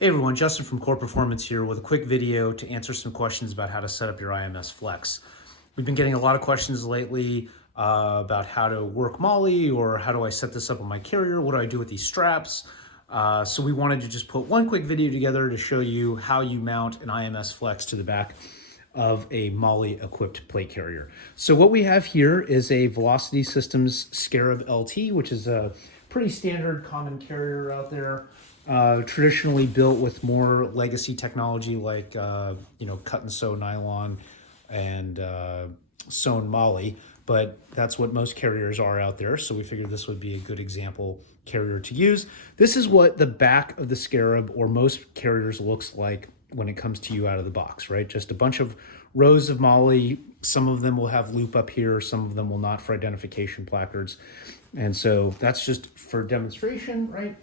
Hey everyone, Justin from Core Performance here with a quick video to answer some questions about how to set up your IMS Flex. We've been getting a lot of questions lately about how to work MOLLE or how do I set this up on my carrier, what do I do with these straps. So we wanted to just put one quick video together to show you how you mount an IMS Flex to the back of a MOLLE equipped plate carrier. So what we have here is a Velocity Systems Scarab LT, which is a pretty standard common carrier out there. Traditionally built with more legacy technology like cut and sew nylon and sewn MOLLE, but that's what most carriers are out there. So we figured this would be a good example carrier to use. This is what the back of the Scarab or most carriers looks like when it comes to you out of the box, right? Just a bunch of rows of MOLLE. Some of them will have loop up here, some of them will not for identification placards. And so that's just for demonstration, right?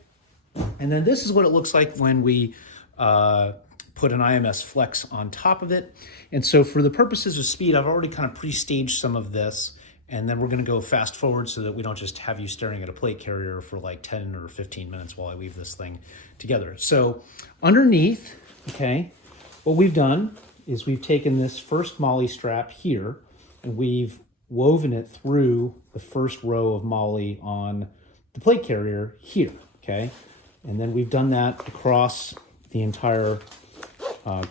And then this is what it looks like when we put an IMS Flex on top of it. And so for the purposes of speed, I've already kind of pre-staged some of this, and then we're going to go fast forward so that we don't just have you staring at a plate carrier for like 10 or 15 minutes while I weave this thing together. So underneath, okay, what we've done is we've taken this first MOLLE strap here and we've woven it through the first row of MOLLE on the plate carrier here, okay? And then we've done that across the entire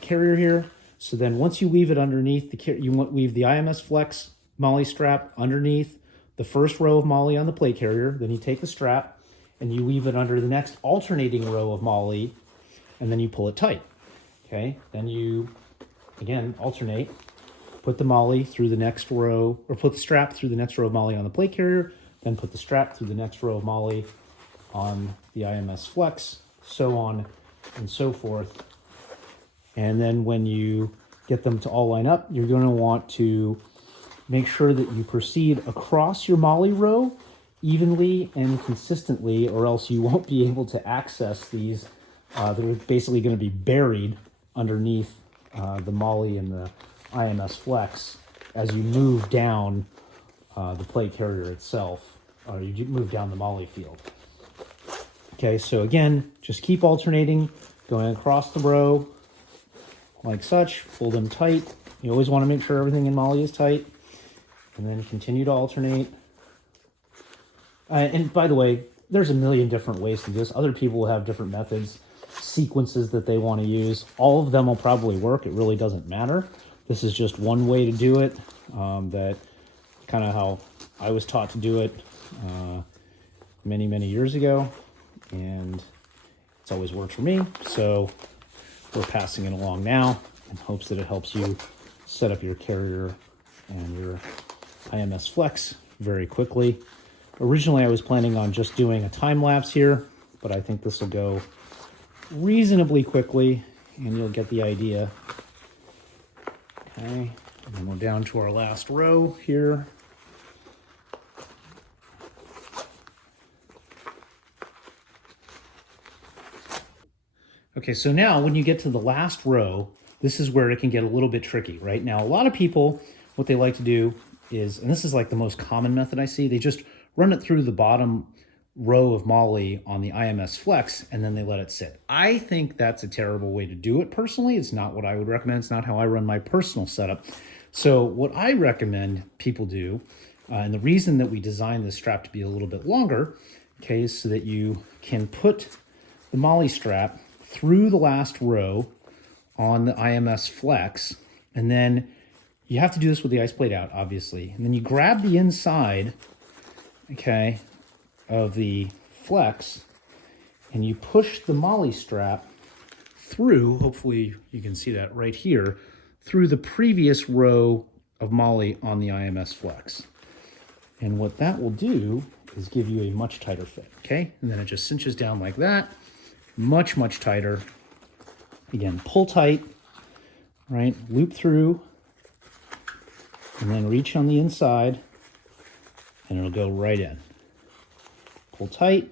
carrier here. So then once you weave it underneath, weave the IMS Flex MOLLE strap underneath the first row of MOLLE on the plate carrier. Then you take the strap and you weave it under the next alternating row of MOLLE, and then you pull it tight. Okay, then you, again, alternate, put the MOLLE through the next row, or put the strap through the next row of MOLLE on the plate carrier, then put the strap through the next row of MOLLE on the IMS Flex, so on and so forth. And then when you get them to all line up, you're going to want to make sure that you proceed across your MOLLE row evenly and consistently, or else you won't be able to access these. They're basically going to be buried underneath the MOLLE and the IMS Flex as you move down the plate carrier itself, or you move down the MOLLE field. Okay, so again, just keep alternating, going across the row like such, pull them tight. You always want to make sure everything in MOLLE is tight, and then continue to alternate. And by the way, there's a million different ways to do this. Other people will have different methods, sequences that they want to use. All of them will probably work. It really doesn't matter. This is just one way to do it, that kind of how I was taught to do it many, many years ago. And it's always worked for me, so we're passing it along now in hopes that it helps you set up your carrier and your IMS Flex very quickly. Originally I was planning on just doing a time lapse here, but I think this will go reasonably quickly and you'll get the idea. Okay, and then we're down to our last row here. Okay, so now when you get to the last row, this is where it can get a little bit tricky, right? Now, a lot of people, what they like to do is, and this is like the most common method I see, they just run it through the bottom row of MOLLE on the IMS Flex, and then they let it sit. I think that's a terrible way to do it personally. It's not what I would recommend. It's not how I run my personal setup. So what I recommend people do, and the reason that we designed this strap to be a little bit longer, okay, is so that you can put the MOLLE strap through the last row on the IMS Flex, and then you have to do this with the IcePlate out, obviously, and then you grab the inside, okay, of the Flex, and you push the MOLLE strap through, hopefully you can see that right here, through the previous row of MOLLE on the IMS Flex. And what that will do is give you a much tighter fit, okay? And then it just cinches down like that. Much, much tighter. Again, pull tight, right? Loop through, and then reach on the inside, and it'll go right in. Pull tight,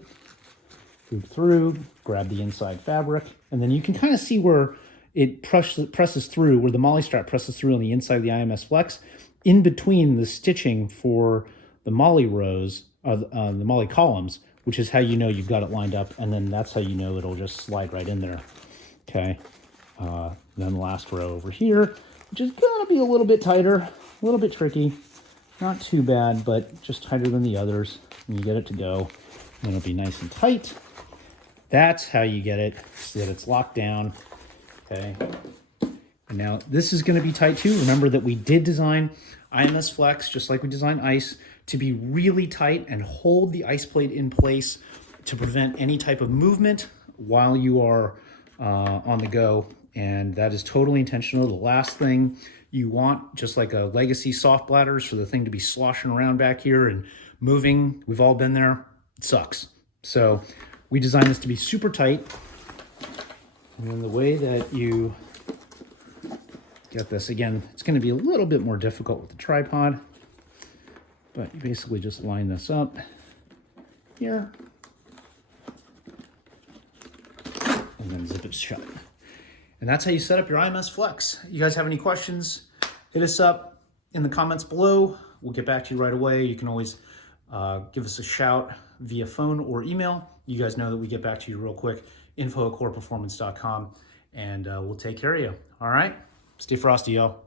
loop through, grab the inside fabric, and then you can kind of see where it presses through, where the MOLLE strap presses through on the inside of the IMS Flex, in between the stitching for the MOLLE rows, the MOLLE columns, which is how you know you've got it lined up, and then that's how you know it'll just slide right in there. okay? Then the last row over here, which is gonna be a little bit tighter, a little bit tricky. Not too bad, but just tighter than the others. And you get it to go, and it'll be nice and tight. That's how you get it so that it's locked down, okay? And now this is gonna be tight too. Remember that we did design IMS Flex, just like we designed Ice, to be really tight and hold the ice plate in place to prevent any type of movement while you are on the go. And that is totally intentional. The last thing you want, just like a legacy soft bladder, is for the thing to be sloshing around back here and moving. We've all been there. It sucks. So we designed this to be super tight. And then the way that you get this, again, it's going to be a little bit more difficult with the tripod, but you basically just line this up here and then zip it shut. And that's how you set up your IMS Flex. You guys have any questions, hit us up in the comments below. We'll get back to you right away. You can always give us a shout via phone or email. You guys know that we get back to you real quick. info@qoreperformance.com, and we'll take care of you. All right? Stay frosty, y'all.